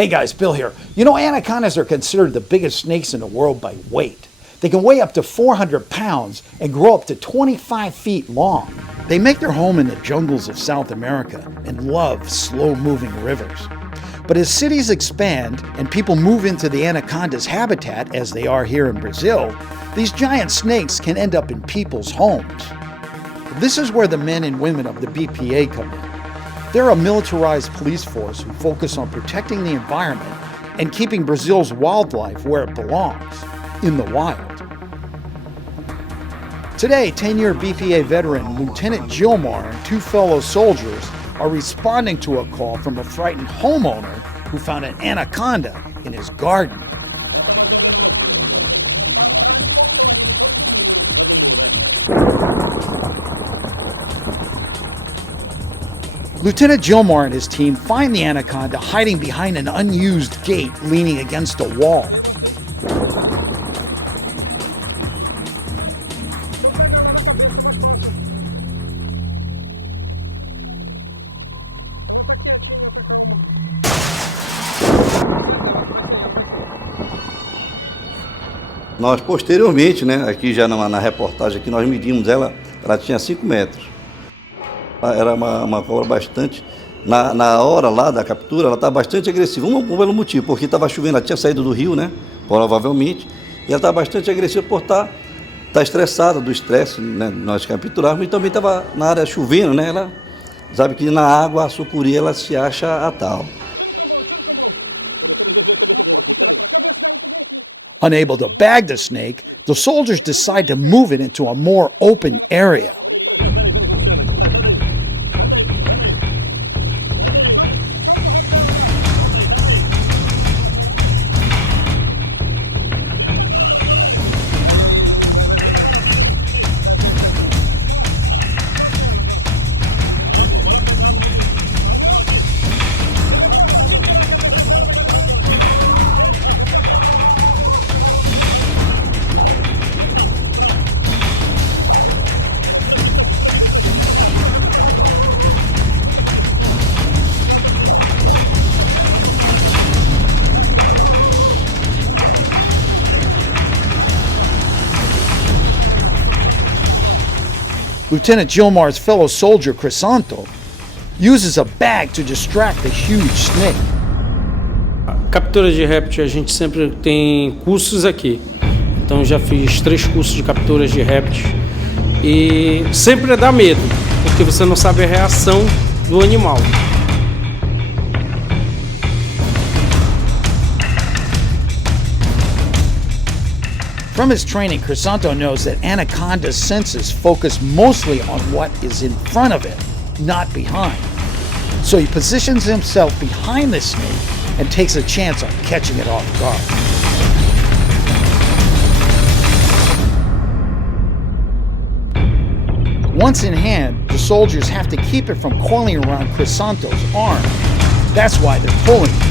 Hey guys, Bill here. You know, anacondas are considered the biggest snakes in the world by weight. They can weigh up to 400 pounds and grow up to 25 feet long. They make their home in the jungles of South America and love slow-moving rivers. But as cities expand and people move into the anaconda's habitat, as they are here in Brazil, these giant snakes can end up in people's homes. This is where the men and women of the BPA come in. They're a militarized police force who focus on protecting the environment and keeping Brazil's wildlife where it belongs, in the wild. Today, 10-year BPA veteran Lieutenant Gilmar and two fellow soldiers are responding to a call from a frightened homeowner who found an anaconda in his garden. Lieutenant Gilmar and his team find the anaconda hiding behind an unused gate leaning against a wall. Nós posteriormente, aqui já na reportagem que nós medimos ela tinha 5 metros. Era uma cobra bastante, na hora lá da captura, ela estava bastante agressiva, pelo motivo, porque estava chovendo, ela tinha saído do rio, provavelmente, e ela estava bastante agressiva por estar estressada do estresse, nós capturávamos, e também estava na área chovendo, ela sabe que na água a sucuri ela se acha a tal. Unable to bag the snake, the soldiers decide to move it into a more open area. Lieutenant Gilmar's fellow soldier, Crisanto, uses a bag to distract the huge snake. Captura de réptil, a gente sempre tem cursos aqui. Então já fiz 3 cursos de capturas de répteis e sempre dá medo, porque você não sabe a reação do animal. From his training, Crisanto knows that Anaconda's senses focus mostly on what is in front of it, not behind. So he positions himself behind the snake and takes a chance on catching it off guard. Once in hand, the soldiers have to keep it from coiling around Crisanto's arm. That's why they're pulling it.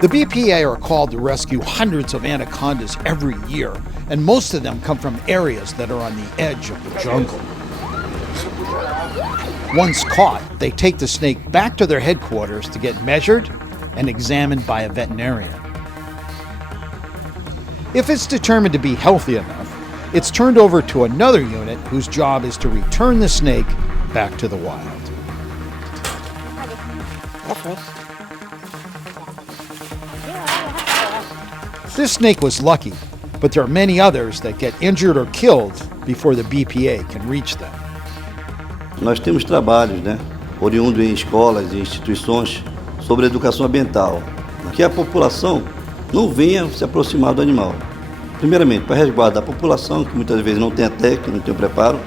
The BPA are called to rescue hundreds of anacondas every year, and most of them come from areas that are on the edge of the jungle. Once caught, they take the snake back to their headquarters to get measured and examined by a veterinarian. If it's determined to be healthy enough, it's turned over to another unit whose job is to return the snake back to the wild. This snake was lucky, but there are many others that get injured or killed before the BPA can reach them. Nós temos trabalhos, né, oriundos em escolas e instituições sobre educação ambiental, que a população não venha se aproximar do animal. Primeiramente, para resguardar a população, que muitas vezes não tem a técnica, não tem o preparo,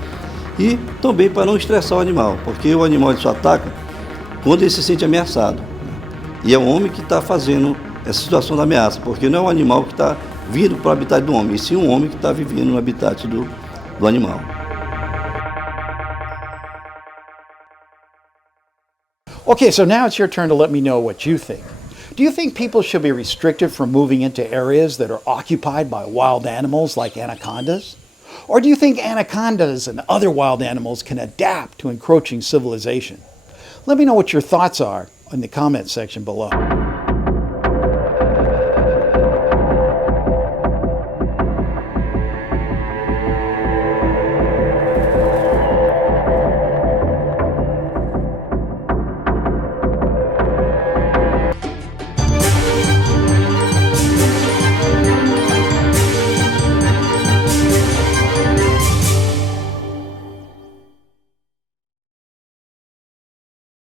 e também para não estressar o animal, porque o animal só ataca quando ele se sente ameaçado. E é o homem que está fazendo essa situação da ameaça, porque não é um animal que está vindo para o habitat do homem, e sim um homem que está vivendo no habitat do animal. Okay, so now it's your turn to let me know what you think. Do you think people should be restricted from moving into areas that are occupied by wild animals like anacondas? Or do you think anacondas and other wild animals can adapt to encroaching civilization? Let me know what your thoughts are in the comment section below.